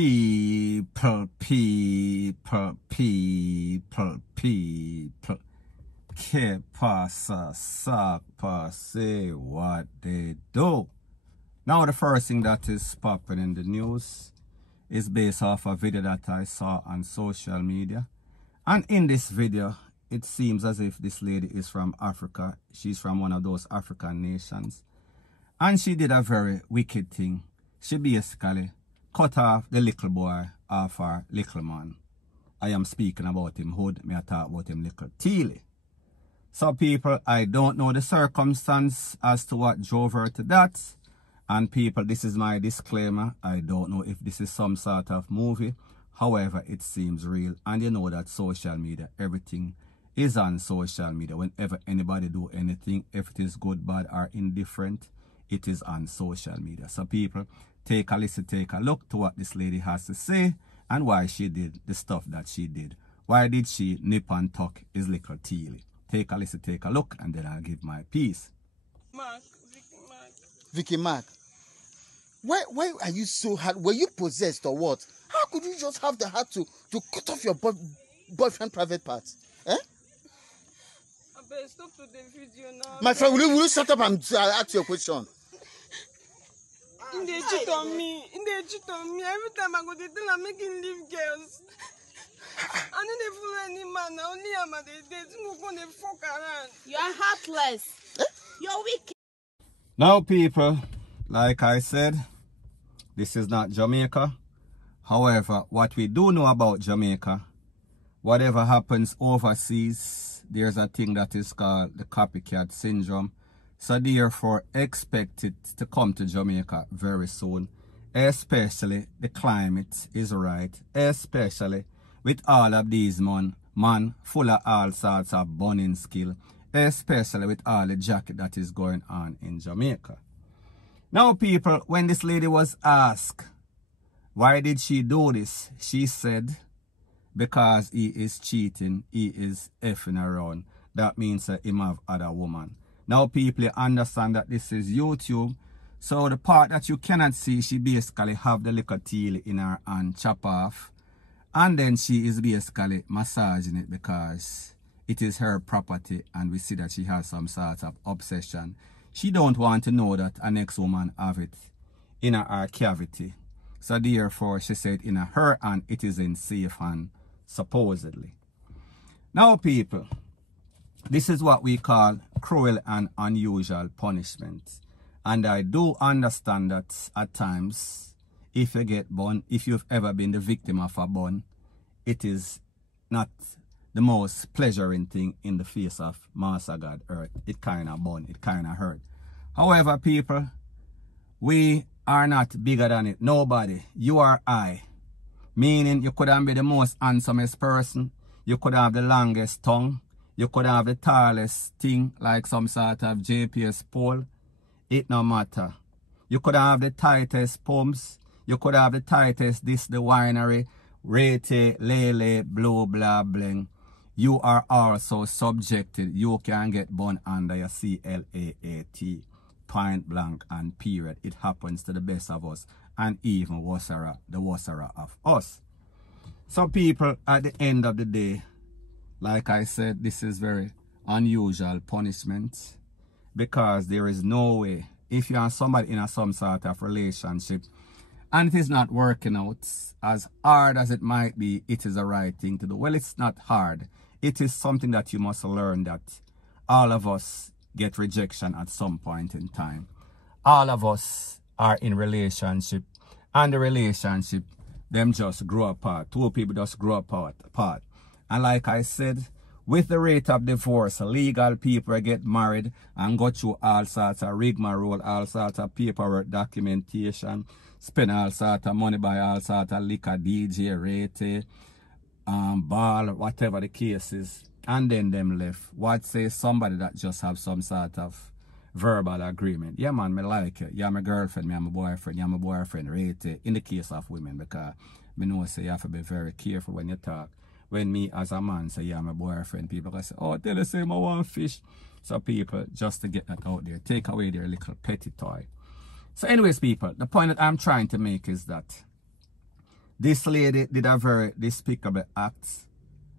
people. Que pasa, sac, say what they do. Now the first thing that is popping in the news is based off a video that I saw on social media. And in this video, it seems as if this lady is from Africa. She's from one of those African nations. And she did a very wicked thing. She basically cut off the little boy off her little man. I am speaking about him hood, me I talk about him little Teely. So people, I don't know the circumstance as to what drove her to that. And people, this is my disclaimer. I don't know if this is some sort of movie. However, it seems real. And you know that social media, everything is on social media. Whenever anybody do anything, if it is good, bad, or indifferent, it is on social media. So people, take a listen, take a look to what this lady has to say and why she did the stuff that she did. Why did she nip and tuck his little Teely? Take a listen, take a look, and then I'll give my piece. Vicky Mark. Why are you so hard? Were you possessed or what? How could you just have the heart to cut off your boyfriend private parts? Eh? I better stop to the video now. My friend, will you shut up and ask your question? They cheat on me. They cheat on me. Every time I go to tell I'm making leave girls. I don't follow any man. Only I'm at the date. I'm going to fuck around. You are heartless. Eh? You're wicked. Now people, like I said, this is not Jamaica. However, what we do know about Jamaica, whatever happens overseas, there's a thing that is called the copycat syndrome. So therefore, expect it to come to Jamaica very soon. Especially the climate is right. Especially with all of these man full of all sorts of burning skill. Especially with all the jacket that is going on in Jamaica. Now people, when this lady was asked, why did she do this? She said, because he is cheating, he is effing around. That means that he have other woman. Now people, you understand that this is YouTube. So the part that you cannot see, she basically have the little Teely in her hand, chop off. And then she is basically massaging it because it is her property. And we see that she has some sort of obsession. She don't want to know that a next woman have it in her cavity. So therefore, she said in her hand, it is in safe hand, supposedly. Now people, this is what we call cruel and unusual punishment. And I do understand that at times, if you get burned, if you've ever been the victim of a burn, it is not the most pleasuring thing in the face of Master God Earth. It kind of burn, it kind of hurt. However, people, we are not bigger than it. Nobody. You are I. Meaning you could have been the most handsomest person. You could have the longest tongue. You could have the tallest thing like some sort of GPS pole. It no matter. You could have the tightest pumps. You could have the tightest this, the winery, rete, lele, blue, blah, bling. You are also subjected. You can get burned under your CLAAT. Point blank and period. It happens to the best of us and even worser, the worser of us. So people, at the end of the day, like I said, this is very unusual punishment because there is no way, if you are somebody in some sort of relationship and it is not working out, as hard as it might be, it is the right thing to do. Well, it's not hard. It is something that you must learn, that all of us get rejection at some point in time. All of us are in relationship, and the relationship, them just grow apart. Two people just grow apart. And like I said, with the rate of divorce, legal people get married and go through all sorts of rigmarole, all sorts of paperwork, documentation, spend all sorts of money by all sorts of liquor, DJ, rate, ball, whatever the case is. And then them left. What say somebody that just have some sort of verbal agreement? Yeah man, me like you. You're my girlfriend, me I'm my boyfriend, you're my boyfriend, rate. In the case of women, because me know say you have to be very careful when you talk. When me as a man say you're my boyfriend, people can say, oh, tell us say I want fish. So people, just to get that out there, take away their little petty toy. So anyways people, the point that I'm trying to make is that This lady did a very despicable act.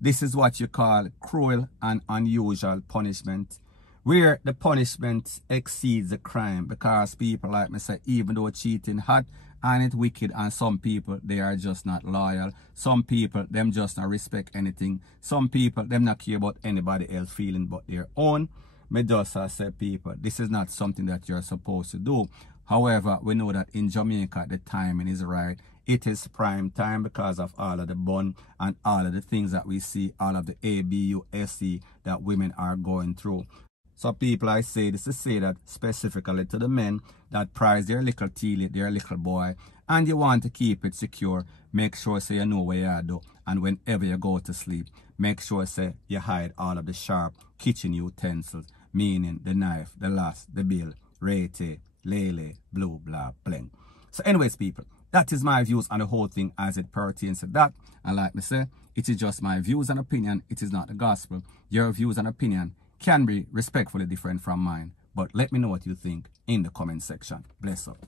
This is what you call cruel and unusual punishment, where the punishment exceeds the crime, because people like me say, even though cheating hot and it's wicked, and some people, they are just not loyal. Some people, them just not respect anything. Some people, them not care about anybody else feeling but their own. Me just say, people, this is not something that you're supposed to do. However, we know that in Jamaica, the timing is right. It is prime time because of all of the bun and all of the things that we see, all of the ABUSC that women are going through. So people, I say this to say that specifically to the men that prize their little tealy, their little boy, and you want to keep it secure, make sure say you know where you do. And whenever you go to sleep, make sure say you hide all of the sharp kitchen utensils, meaning the knife, the lass, the bill, rete, lele, blue, blah, bling. So anyways, people, that is my views on the whole thing as it pertains to that. And like me say, it is just my views and opinion. It is not the gospel. Your views and opinion can be respectfully different from mine. But let me know what you think in the comment section. Bless up.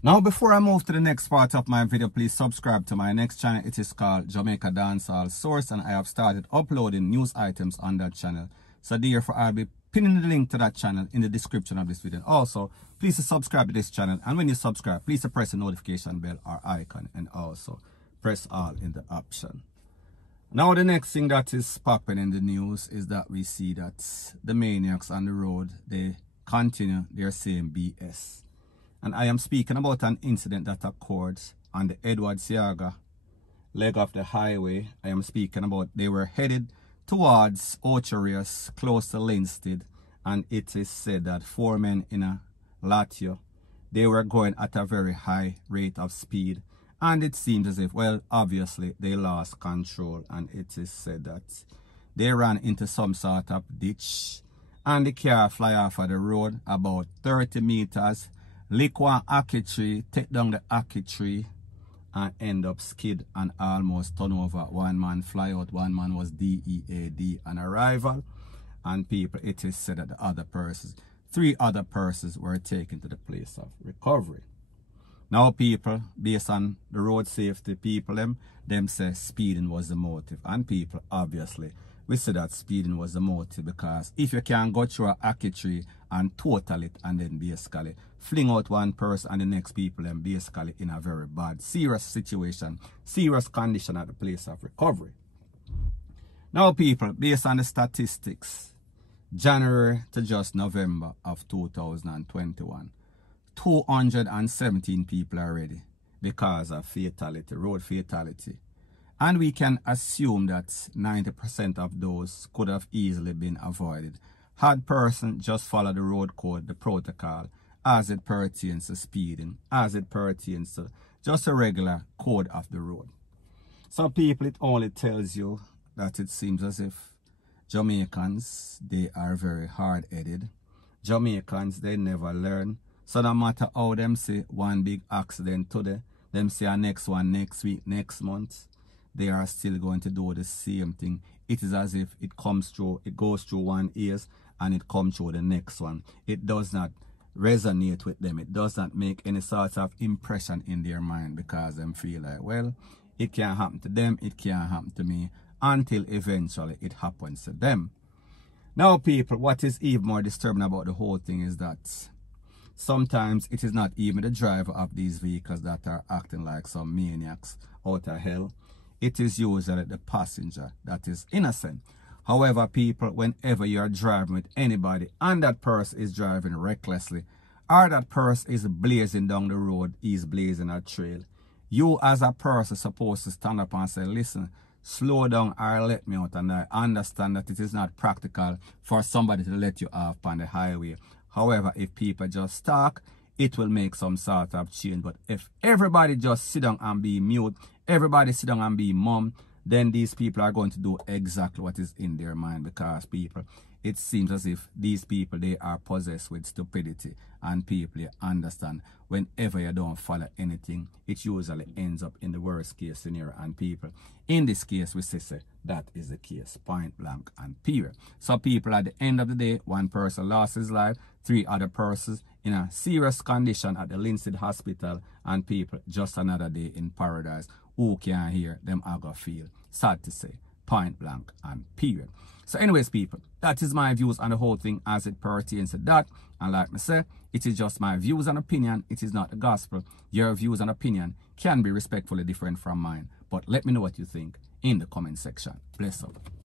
Now, before I move to the next part of my video, please subscribe to my next channel. It is called Jamaica Dancehall Source, and I have started uploading news items on that channel. So therefore, I'll be pinning the link to that channel in the description of this video. Also, please subscribe to this channel, and when you subscribe, please press the notification bell or icon, and also press all in the option. Now, the next thing that is popping in the news is that we see that the maniacs on the road, they continue their same BS. And I am speaking about an incident that occurred on the Edward Siaga leg of the highway. I am speaking about they were headed towards Ocherius, close to Linstead, and it is said that 4 men in a Latio, they were going at a very high rate of speed. And it seems as if, well, obviously, they lost control. And it is said that they ran into some sort of ditch. And the car fly off of the road about 30 meters. Lick one ackee tree, take down the ackee tree, and end up skid and almost turn over. 1 man fly out. 1 man was DEAD on arrival. And people, it is said that the other persons, 3 other persons were taken to the place of recovery. Now people, based on the road safety people, them say speeding was the motive. And people, obviously, we say that speeding was the motive because if you can go through an ackee tree and total it and then basically fling out 1 person and the next people, basically in a very bad, serious situation, serious condition at the place of recovery. Now people, based on the statistics, January to just November of 2021, 217 people already because of fatality, road fatality. And we can assume that 90% of those could have easily been avoided had person just followed the road code, the protocol, as it pertains to speeding, as it pertains to just a regular code of the road. So people, it only tells you that it seems as if Jamaicans, they are very hard-headed. Jamaicans, they never learn. So no matter how them say one big accident today, them say a next one next week, next month, they are still going to do the same thing. It is as if it comes through, it goes through one ears and it comes through the next one. It does not resonate with them. It does not make any sort of impression in their mind because them feel like, well, it can't happen to them, it can't happen to me, until eventually it happens to them. Now people, what is even more disturbing about the whole thing is that sometimes it is not even the driver of these vehicles that are acting like some maniacs out of hell. It is usually the passenger that is innocent. However, people, whenever you are driving with anybody and that person is driving recklessly, or that person is blazing down the road, he's blazing a trail, you as a person supposed to stand up and say, listen, slow down or let me out. And I understand that it is not practical for somebody to let you off on the highway. However, if people just talk, it will make some sort of change. But if everybody just sit down and be mute, everybody sit down and be mum, then these people are going to do exactly what is in their mind. Because people, it seems as if these people, they are possessed with stupidity. And people, you understand, whenever you don't follow anything, it usually ends up in the worst case scenario. And people, in this case, we say that is the case, point blank and period. So people, at the end of the day, one person lost his life, 3 other persons in a serious condition at the Linstead Hospital, and people, just another day in paradise. Who can hear them I go feel? Sad to say, point blank and period. So anyways, people, that is my views on the whole thing as it pertains to that. And like I said, it is just my views and opinion. It is not the gospel. Your views and opinion can be respectfully different from mine. But let me know what you think in the comment section. Bless up.